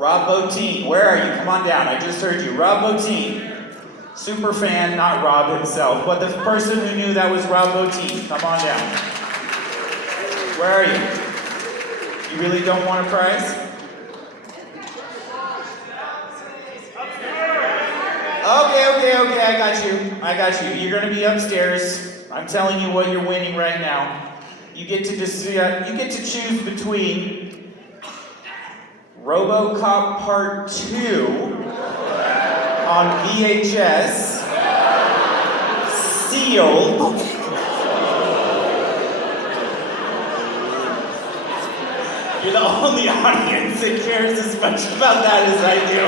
Rob Bottin, where are you? Come on down. I just heard you. Rob Bottin. Super fan, not Rob himself, but the person who knew that was Rob Bottin. Come on down. Where are you? You really don't want a prize? Okay, I got you. You're gonna be upstairs. I'm telling you what you're winning right now. You get to choose between Robocop Part 2 on VHS, sealed, you're the only audience that cares as much about that as I do.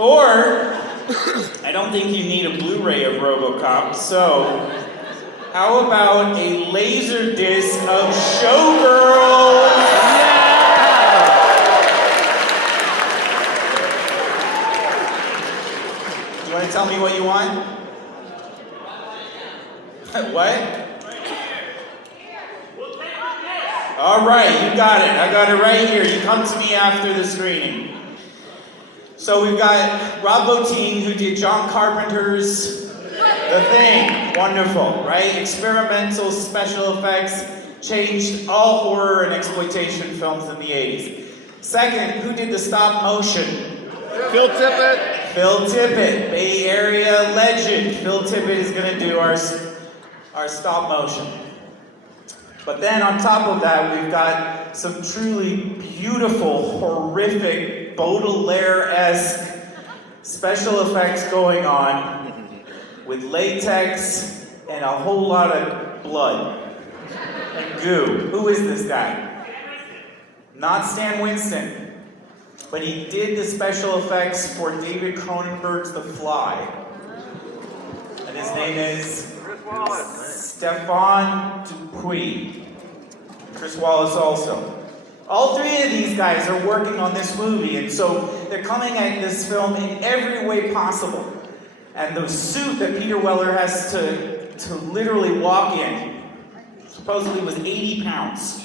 Or, I don't think you need a Blu-ray of Robocop, so how about a laser disc of Showgirls? You want to tell me what you want? What? All right, you got it. I got it right here. You come to me after the screening. So we've got Rob Bottin, who did John Carpenter's The Thing. Wonderful, right? Experimental special effects, changed all horror and exploitation films in the 80s. Second, who did the stop motion? Phil Tippett. Phil Tippett, Bay Area legend. Phil Tippett is gonna do our stop motion. But then on top of that, we've got some truly beautiful, horrific, Baudelaire-esque special effects going on with latex and a whole lot of blood and goo. Who is this guy? Not Stan Winston, but he did the special effects for David Cronenberg's The Fly. And his name is Stefan Dupuy. Chris Wallace also. All three of these guys are working on this movie, and so they're coming at this film in every way possible. And the suit that Peter Weller has to literally walk in supposedly was 80 pounds.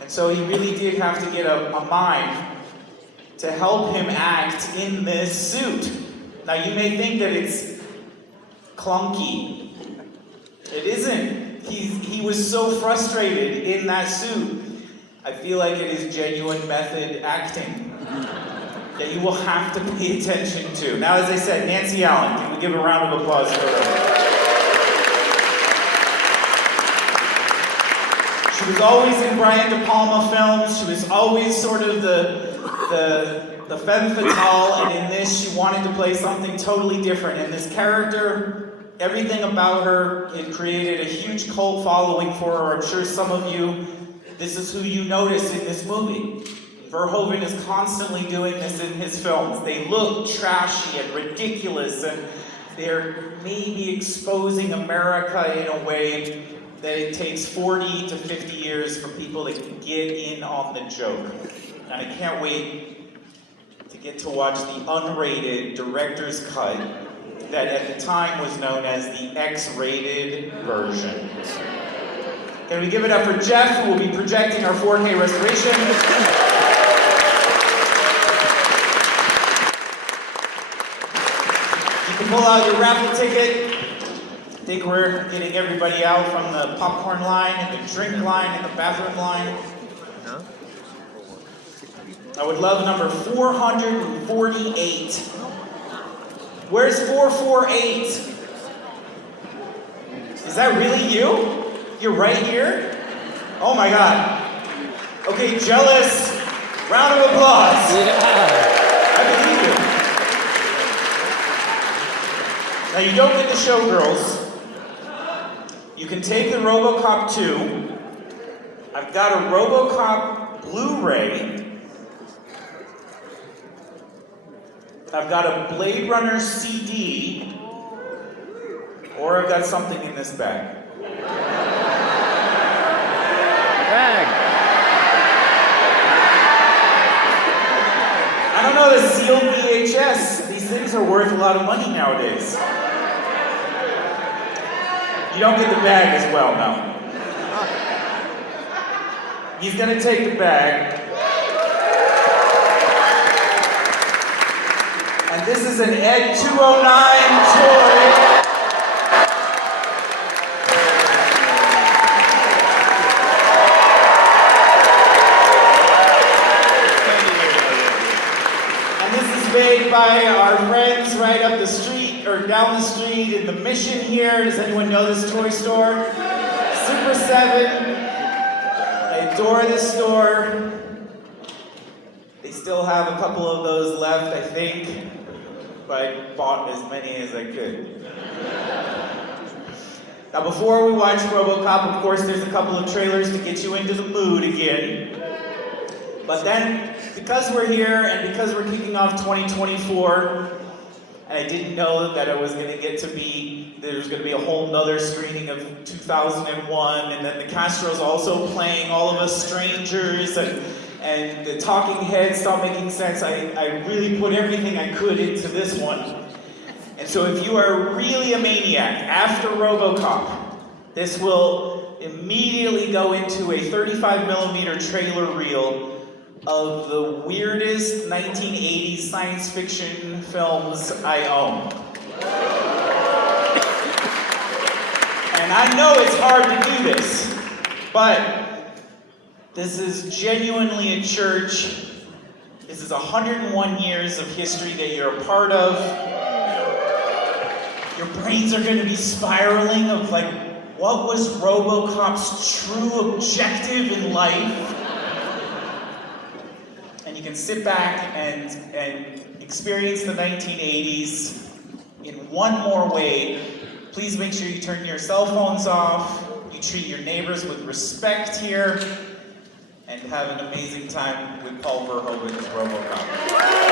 And so he really did have to get a mime to help him act in this suit. Now you may think that it's clunky. It isn't. He was so frustrated in that suit. I feel like it is genuine method acting that you will have to pay attention to. Now, as I said, Nancy Allen, can we give a round of applause for her? She was always in Brian De Palma films. She was always sort of the femme fatale, and in this, she wanted to play something totally different. And this character, everything about her, it created a huge cult following for her. I'm sure some of you, this is who you notice in this movie. Verhoeven is constantly doing this in his films. They look trashy and ridiculous, and they're maybe exposing America in a way that it takes 40 to 50 years for people to get in on the joke. And I can't wait to get to watch the unrated director's cut that at the time was known as the X-rated version. Can we give it up for Jeff, who will be projecting our 4K restoration? You can pull out your raffle ticket. I think we're getting everybody out from the popcorn line and the drink line and the bathroom line. I would love number 448. Where's 448? Is that really you? You're right here? Oh my God. Okay, jealous. Round of applause. I believe you. Now you don't get the Showgirls. You can take the Robocop 2. I've got a Robocop Blu-ray. I've got a Blade Runner CD. Or I've got something in this bag. I don't know, the sealed VHS. These things are worth a lot of money nowadays. You don't get the bag as well, no. He's gonna take the bag. And this is an Ed 209 toy. Made by our friends right up the street, or down the street in the Mission here. Does anyone know this toy store? Super 7. I adore this store. They still have a couple of those left, I think, but I bought as many as I could. Now before we watch Robocop, of course there's a couple of trailers to get you into the mood again. But then, because we're here and because we're kicking off 2024, and I didn't know that I was going to get to be, there's going to be a whole nother screening of 2001, and then the Castro's also playing All of Us Strangers, and the Talking Heads stopped making sense. I really put everything I could into this one. And so if you are really a maniac, after Robocop, this will immediately go into a 35mm trailer reel of the weirdest 1980s science fiction films I own. And I know it's hard to do this, but this is genuinely a church. This is 101 years of history that you're a part of. Your brains are going to be spiraling of like, what was Robocop's true objective in life? And you can sit back and experience the 1980s in one more way. Please make sure you turn your cell phones off, you treat your neighbors with respect here, and have an amazing time with Paul Verhoeven's Robocop.